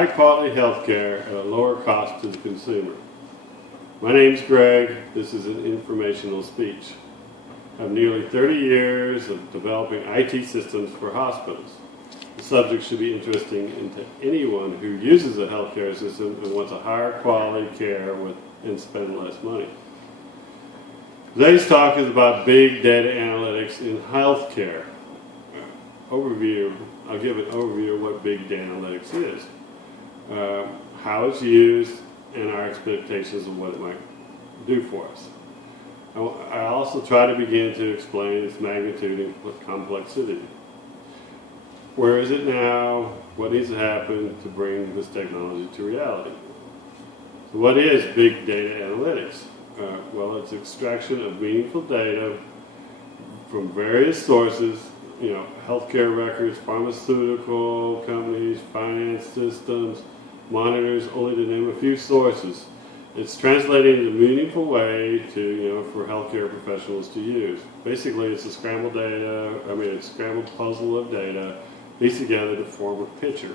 high quality health care at a lower cost to the consumer. My name's Greg. This is an informational speech. I have nearly 30 years of developing IT systems for hospitals. The subject should be interesting to anyone who uses a healthcare system and wants a higher quality care and spend less money. Today's talk is about big data analytics in healthcare. I'll give an overview of what big data analytics is, how it's used, and our expectations of what it might do for us. I also try to begin to explain its magnitude and complexity. Where is it now? What needs to happen to bring this technology to reality? So what is big data analytics? Well, it's extraction of meaningful data from various sources, healthcare records, pharmaceutical companies, finance systems, monitors, only to name a few sources. It's translated in a meaningful way for healthcare professionals to use. Basically, it's a scrambled puzzle of data pieced together to form a picture.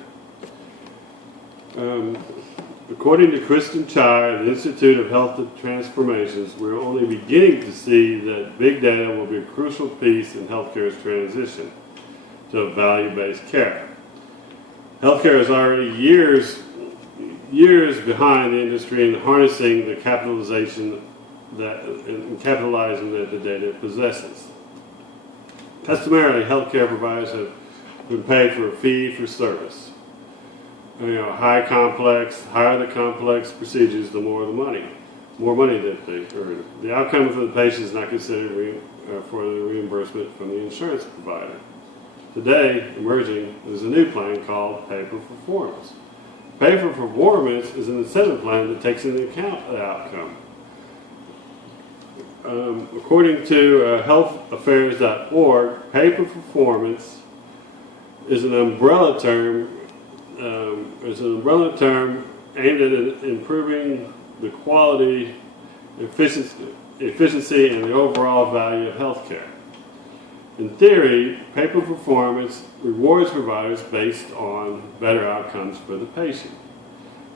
According to Kristen Chai, the Institute of Health Transformations, we're only beginning to see that big data will be a crucial piece in healthcare's transition to value-based care. Healthcare is already years behind the industry in harnessing the capitalizing that the data it possesses. Customarily, healthcare providers have been paid for a fee for service. Higher the complex procedures, the more money that they earn. The outcome for the patient is not considered for the reimbursement from the insurance provider. Today, emerging is a new plan called Pay for Performance. Pay for Performance is an incentive plan that takes into account the outcome. According to healthaffairs.org, Pay for Performance is an umbrella term aimed at improving the quality, efficiency, and the overall value of healthcare. In theory, Pay for Performance rewards providers based on better outcomes for the patient.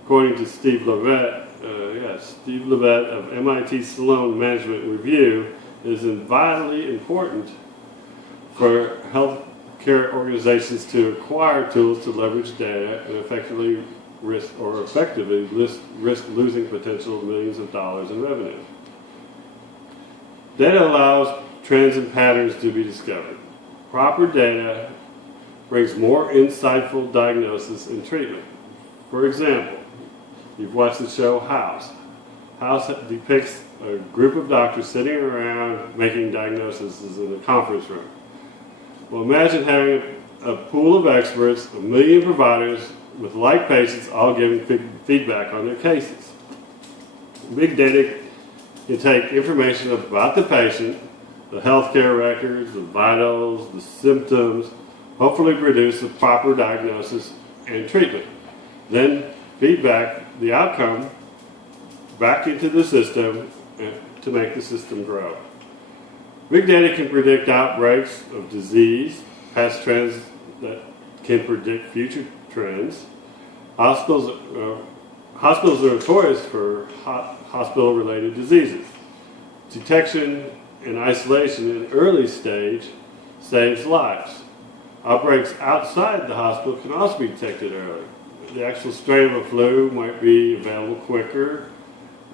According to Steve Levitt of MIT Sloan Management Review, it is vitally important for healthcare organizations to acquire tools to leverage data and effectively risk losing potential millions of dollars in revenue. Data allows trends and patterns to be discovered. Proper data brings more insightful diagnosis and treatment. For example, you've watched the show House. House depicts a group of doctors sitting around making diagnoses in a conference room. Well, imagine having a pool of experts, 1 million providers with like patients all giving feedback on their cases. Big data can take information about the patient, the healthcare records, the vitals, the symptoms, hopefully produce a proper diagnosis and treatment. Then feedback the outcome back into the system to make the system grow. Big data can predict outbreaks of disease, past trends that can predict future trends. Hospitals are notorious for hospital-related diseases. Detection and isolation in early stage saves lives. Outbreaks outside the hospital can also be detected early. The actual strain of a flu might be available quicker.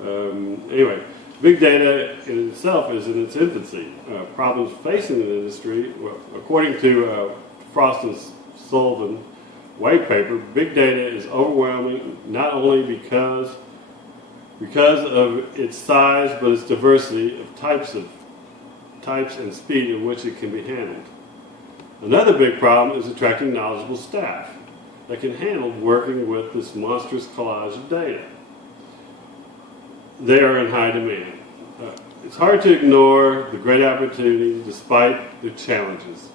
Anyway, big data in itself is in its infancy. Problems facing the industry, according to Frost and Sullivan white paper, big data is overwhelming not only because of its size, but its diversity of types and speed in which it can be handled. Another big problem is attracting knowledgeable staff that can handle working with this monstrous collage of data. They are in high demand. It's hard to ignore the great opportunity despite the challenges.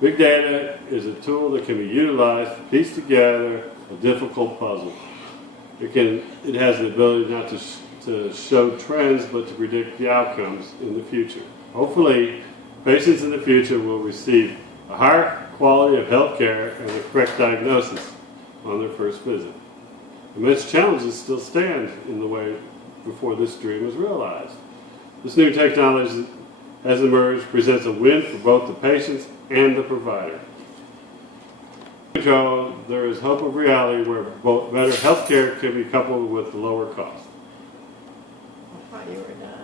Big data is a tool that can be utilized to piece together a difficult puzzle. It has the ability not to show trends, but to predict the outcomes in the future. Hopefully, patients in the future will receive a higher quality of health care and the correct diagnosis. on their first visit. Immense challenges still stand in the way before this dream is realized. This new technology has emerged, presents a win for both the patients and the provider. There is hope of reality where both better health care can be coupled with lower cost. I thought you were done.